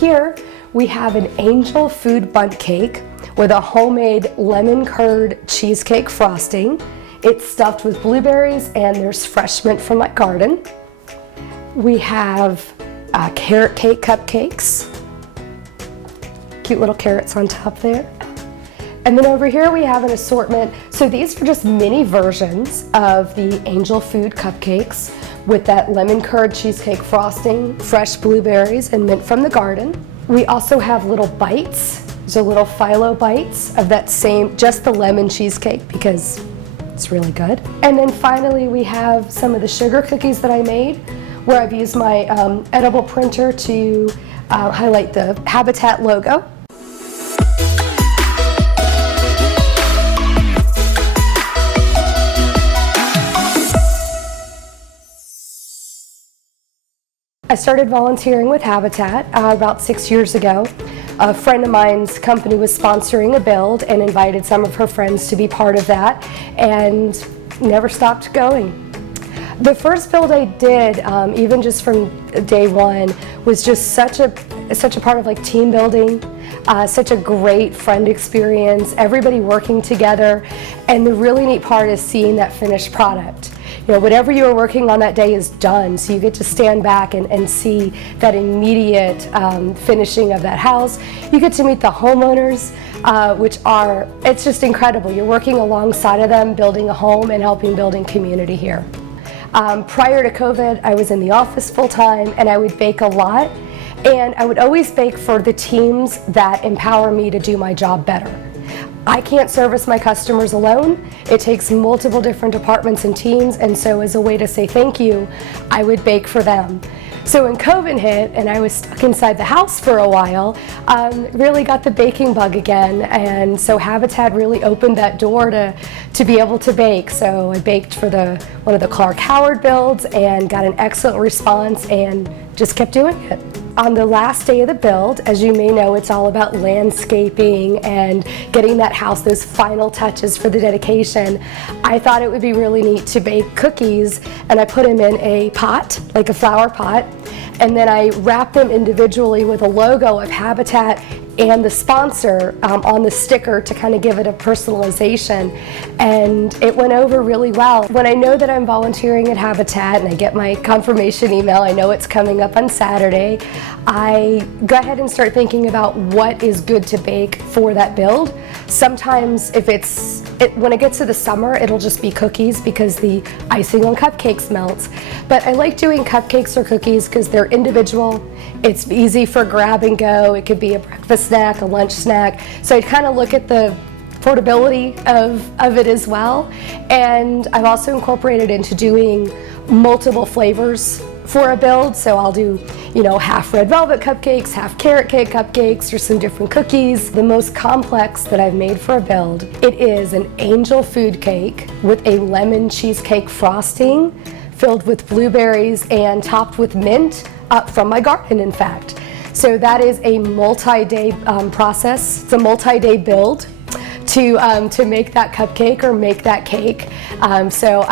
here we have an angel food bundt cake with a homemade lemon curd cheesecake frosting. It's stuffed with blueberries and there's fresh mint from my garden. We have carrot cake cupcakes. Cute little carrots on top there. And then over here we have an assortment. So these are just mini versions of the angel food cupcakes with that lemon curd cheesecake frosting, fresh blueberries, and mint from the garden. We also have little bites. So little phyllo bites of that same, just the lemon cheesecake because it's really good. And then finally we have some of the sugar cookies that I made where I've used my edible printer to highlight the Habitat logo. I started volunteering with Habitat about 6 years ago. A friend of mine's company was sponsoring a build and invited some of her friends to be part of that and never stopped going. The first build I did, even just from day one, was just such a part of like team building, such a great friend experience, everybody working together, and the really neat part is seeing that finished product. You know, whatever you were working on that day is done, so you get to stand back and see that immediate finishing of that house. You get to meet the homeowners, it's just incredible. You're working alongside of them, building a home and helping building community here. Prior to COVID, I was in the office full time and I would bake a lot, and I would always bake for the teams that empower me to do my job better. I can't service my customers alone. It takes multiple different departments and teams, and so as a way to say thank you, I would bake for them. So when COVID hit and I was stuck inside the house for a while, really got the baking bug again, and so Habitat really opened that door to be able to bake. So I baked for one of the Clark Howard builds and got an excellent response and just kept doing it. On the last day of the build, as you may know, it's all about landscaping and getting that house, those final touches for the dedication. I thought it would be really neat to bake cookies, and I put them in a pot, like a flower pot, and then I wrapped them individually with a logo of Habitat and the sponsor on the sticker to kind of give it a personalization, and it went over really well. When I know that I'm volunteering at Habitat and I get my confirmation email, I know it's coming up on Saturday, I go ahead and start thinking about what is good to bake for that build. Sometimes when it gets to the summer, it'll just be cookies because the icing on cupcakes melts. But I like doing cupcakes or cookies because they're individual. It's easy for grab and go. It could be a breakfast snack, a lunch snack. So I kind of look at the portability of it as well. And I've also incorporated into doing multiple flavors for a build. So I'll do, half red velvet cupcakes, half carrot cake cupcakes, or some different cookies. The most complex that I've made for a build, it is an angel food cake with a lemon cheesecake frosting filled with blueberries and topped with mint from my garden, in fact. So that is a multi-day process. It's a multi-day build to make that cupcake or make that cake. So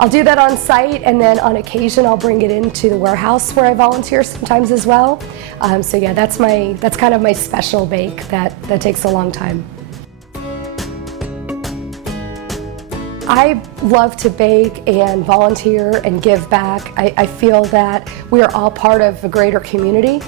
I'll do that on site, and then on occasion I'll bring it into the warehouse where I volunteer sometimes as well. So yeah, that's kind of my special bake that takes a long time. I love to bake and volunteer and give back. I feel that we are all part of a greater community,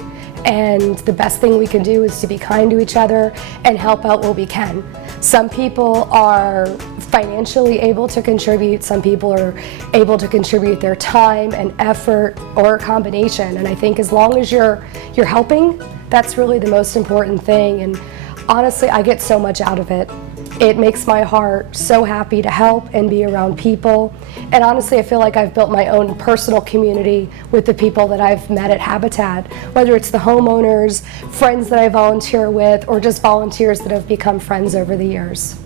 and the best thing we can do is to be kind to each other and help out where we can. Some people are financially able to contribute, some people are able to contribute their time and effort, or a combination, and I think as long as you're helping, that's really the most important thing. And honestly, I get so much out of it. It makes my heart so happy to help and be around people. And honestly, I feel like I've built my own personal community with the people that I've met at Habitat, whether it's the homeowners, friends that I volunteer with, or just volunteers that have become friends over the years.